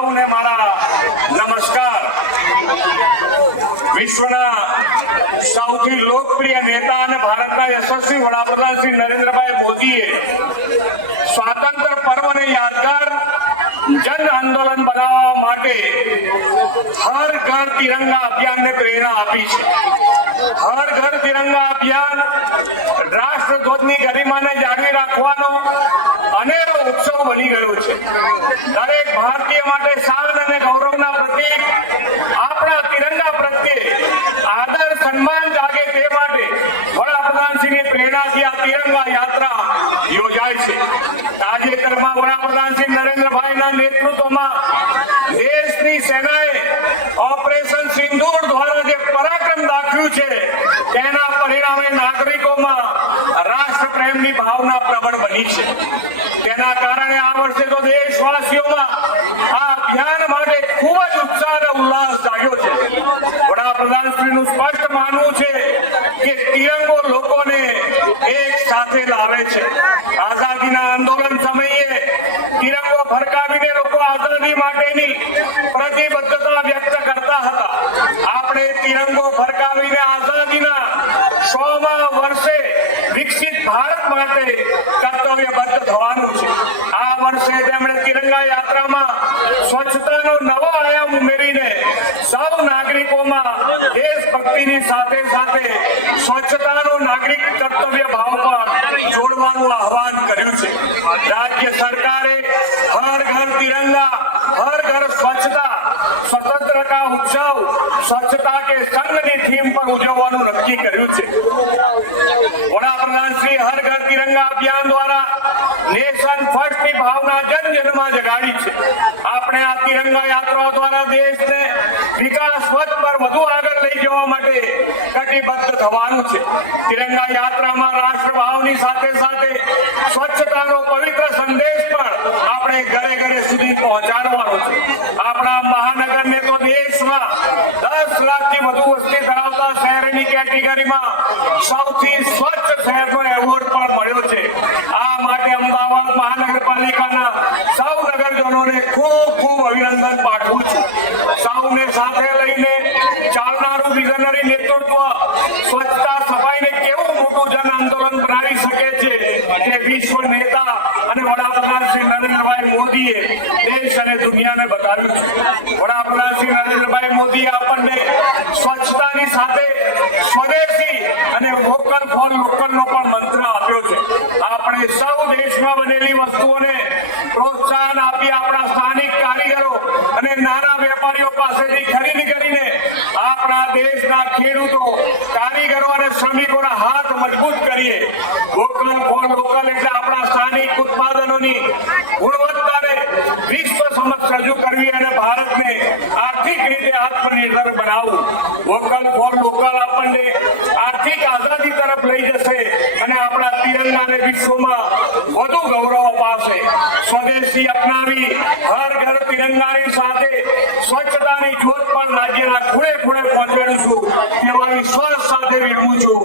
સૌને મારા નમસ્કાર। વિશ્વના સૌથી લોકપ્રિય નેતા અને ભારતના યશસ્વી વડાપ્રધાન શ્રી નરેન્દ્રભાઈ મોદીએ સ્વાતંત્ર્ય પર્વને યાદગાર જન આંદોલન બનાવવા માટે હર ઘર તિરંગા અભિયાનને પ્રેરણા આપી છે। હર ઘર તિરંગા અભિયાન રાષ્ટ્રધ્વજની ગરિમાને જાળવી રાખવાનો અનેરો ઉત્સવ બની ગયો છે। દરેક ભારતીય માટે શાન અને ગૌરવના પ્રતીક આપણા તિરંગા પ્રત્યે આદર સન્માન જાગે તે માટે વડાપ્રધાનશ્રીની પ્રેરણાથી આ તિરંગા યાત્રા યોજાય છે। તાજેતરમાં વડાપ્રધાન શ્રી નરેન્દ્રભાઈના નેતૃત્વમાં દેશની સેનાએ ઓપરેશન સિંદૂર દ્વારા જે પરાક્રમ દાખવ્યું છે તેના પરિણામે નાગરિકોમાં રાષ્ટ્રપ્રેમની ભાવના પ્રબળ બની છે। તેના કારણે આ વર્ષે તો દેશવાસીઓમાં આ અભિયાન માટે ખૂબ જ ઉત્સાહ અને ઉલ્લાસ જાગ્યો છે। વડાપ્રધાનશ્રીનું સ્પષ્ટ માનવું છે કે તિરંગો લોકોને એક સાથે લાવે છે। આઝાદીના આંદોલન સમયે તિરંગો ફરકાવીને લોકો આઝાદી માટેની પ્રતિબદ્ધતા વ્યક્ત કરતા હતા। આપણે તિરંગો ફરકાવીને આઝાદીના 100મા વર્ષે વિકસિત ભારત માટે કર્તવ્યબદ્ધ થવાનું છે। આ વર્ષે તેમણે તિરંગા યાત્રામાં સ્વચ્છતાનો નવો આયામ ઉમેરીને સૌ નાગરિકોમાં દેશભક્તિની સાથે સાથે સ્વચ્છતાનો નાગરિક કર્તવ્ય ભાવ પણ જોડવાનું આહવાન કર્યું છે। રાજ્ય સરકારે હર ઘર તિરંગા હર ઘર સ્વચ્છતા સ્વતંત્રતા ઉત્સવ સ્વચ્છતા કે સંઘની થીમ પર ઉજવવાનું નક્કી કર્યું છે। વડાપ્રધાન શ્રી હર ઘર તિરંગા અભિયાન દ્વારા નેશન ફર્સ્ટ ની ભાવના જનજનમાં જગાડી છે। આપણે આ તિરંગા યાત્રાઓ દ્વારા દેશને વિકાસ પથ પર વધુ આગળ લઈ જવા માટે કટિબદ્ધ થવાનું છે। તિરંગા યાત્રામાં રાષ્ટ્રભાવની સાથે સાથે સ્વચ્છતાનો પવિત્ર સંદેશ પણ આપણે ઘરે ઘરે સુધી પહોંચાડવાનો છે। આપણા મહાનગરને તો દેશમાં 10 લાખથી વધુ વસ્તી ધરાવતા શહેરની કેટેગરીમાં સૌથી સ્વચ્છ શહેરનો એવોર્ડ પણ મળ્યો છે। આ માટે અમદાવાદ મહાનગરપાલિકાના સૌ નગરજનોને ખૂબ ખૂબ અભિનંદન પાઠવું છું। સૌને સાથે લઈને ચાલનારું વિઝનરી નેતૃત્વ સ્વચ્છતા સફાઈને કેવું મોટું જન આંદોલન બનાવી શકે છે તે વિશ્વ નેતા અને વડાપ્રધાન શ્રી નરેન્દ્રભાઈ મોદીએ દેશ અને દુનિયાને બતાવ્યું છે। વડાપ્રધાન શ્રી નરેન્દ્રભાઈ મોદીએ આપણને સ્વચ્છતાની સાથે સ્વદેશી અને વોકલ ફોર લોકલનો પણ મંત્ર આપ્યો છે। આપણે સૌ દેશમાં બનેલી વસ્તુઓને પ્રોત્સાહન આપી આપણા સ્થાનિક કારીગરો અને નાના વેપારીઓ પાસેથી ખરીદી કરીને આપણા દેશના ખેડૂતો કારીગરો અને શ્રમિકોના હાથ મજબૂત કરીએ। વોકલ ફોર લોકલ એટલે આપણા સ્થાનિક ઉત્પાદનોની ગુણવત્તાને વિશ્વ સમક્ષ રજૂ કરવી અને ભારતને આર્થિક રીતે આત્મનિર્ભર બનાવવું। વોકલ ફોર લોકલ આપણને આર્થિક આઝાદી તરફ લઈ જશે અને આપણા તિરંગાને વિશ્વમાં વધુ ગૌરવ અપાવશે। સ્વદેશી અપનાવી હર ઘર તિરંગાની સાથે સ્વચ્છતાની જ્યોત પણ રાજ્યના ખૂણે ખૂણે પહોંચાડું છું તેવા વિશ્વાસ સાથે વિરમું છું।